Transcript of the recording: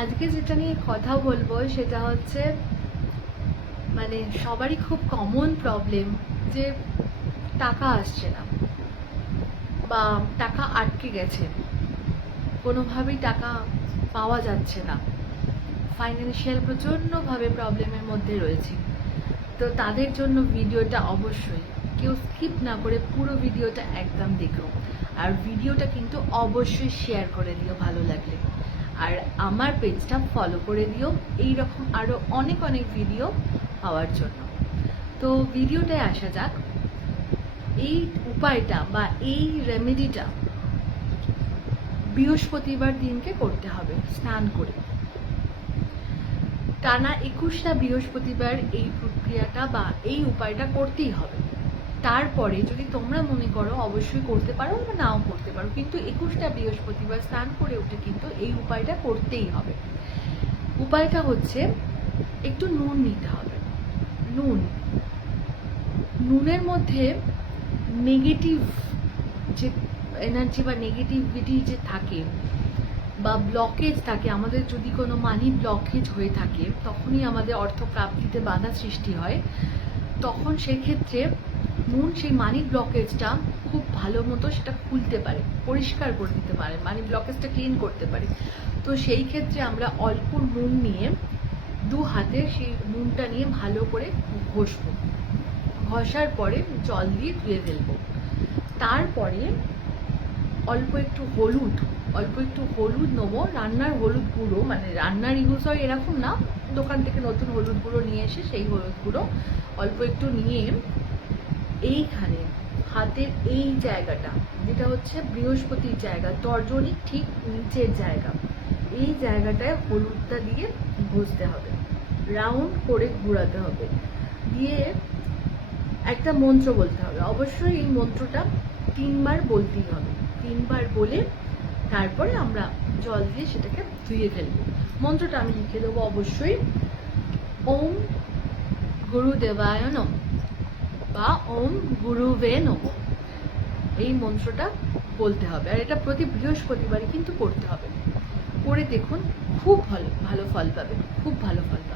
আজকে যেটা নিয়ে কথা বলবো সেটা হচ্ছে মানে সবারই খুব কমন প্রবলেম যে টাকা আসছে না বা টাকা আটকে গেছে, কোনোভাবেই টাকা পাওয়া যাচ্ছে না, ফাইন্যান্সিয়াল প্রচণ্ডভাবে প্রবলেমের মধ্যে রয়েছি। তো তাদের জন্য ভিডিওটা অবশ্যই কেউ স্কিপ না করে পুরো ভিডিওটা একদম দেখো। আর ভিডিওটা কিন্তু অবশ্যই শেয়ার করে দিও ভালো লাগলে, আর আমার পেজটা ফলো করে দিও এই রকম আরও অনেক অনেক ভিডিও পাওয়ার জন্য। তো ভিডিওটায় আসা যাক। এই উপায়টা বা এই রেমেডিটা বৃহস্পতিবার দিনকে করতে হবে স্নান করে। টানা 21টা বৃহস্পতিবার এই প্রক্রিয়াটা বা এই উপায়টা করতেই হবে। তারপরে যদি তোমরা মনে করো অবশ্যই করতে পারো বা নাও করতে পারো, কিন্তু 21টা বৃহস্পতিবার স্নান করে উঠে কিন্তু এই উপায়টা করতেই হবে। উপায়টা হচ্ছে একটু নুন নিতে হবে। নুনের মধ্যে নেগেটিভ যে এনার্জি বা নেগেটিভিটি যে থাকে বা ব্লকেজ থাকে, আমাদের যদি কোনো মানি ব্লকেজ হয়ে থাকে তখনই আমাদের অর্থপ্রাপ্তিতে বাধা সৃষ্টি হয়। তখন সেক্ষেত্রে নুন সেই মানি ব্লকেজটা খুব ভালো মতো সেটা খুলতে পারে, পরিষ্কার করে দিতে পারে, মানি ব্লকেজটা ক্লিন করতে পারে। তো সেই ক্ষেত্রে আমরা অল্প নুন নিয়ে দু হাতে সেই নুনটা নিয়ে ভালো করে ঘষবো। ঘষার পরে জল দিয়ে ধুয়ে ফেলবো। তারপরে অল্প একটু হলুদ নেবো, রান্নার হলুদ গুঁড়ো, মানে রান্নার ইউজ হয় এরকম না, দোকান থেকে নতুন হলুদ গুঁড়ো নিয়ে এসে সেই হলুদ গুঁড়ো অল্প একটু নিয়ে এইখানে হাতের এই জায়গাটা যেটা হচ্ছে বৃহস্পতির জায়গা, তর্জনী ঠিক নিচের জায়গা, এই জায়গাটায় হলুদটা দিয়ে ঘষতে হবে, রাউন্ড করে ঘোরাতে হবে, দিয়ে একটা মন্ত্র বলতে হবে। অবশ্যই এই মন্ত্রটা 3বার বলতেই হবে। 3বার বলে তারপরে আমরা জল দিয়ে সেটাকে ধুয়ে ফেলবো। মন্ত্রটা আমি লিখে দেবো অবশ্যই। ওম গুরুদেবায় নমঃ বা ওম গুরুবে নমঃ, এই মন্ত্রটা বলতে হবে। আর এটা প্রতি বৃহস্পতিবারই কিন্তু করতে হবে। করে দেখুন, খুব ভালো ফল পাবে, খুব ভালো ফল পাবে।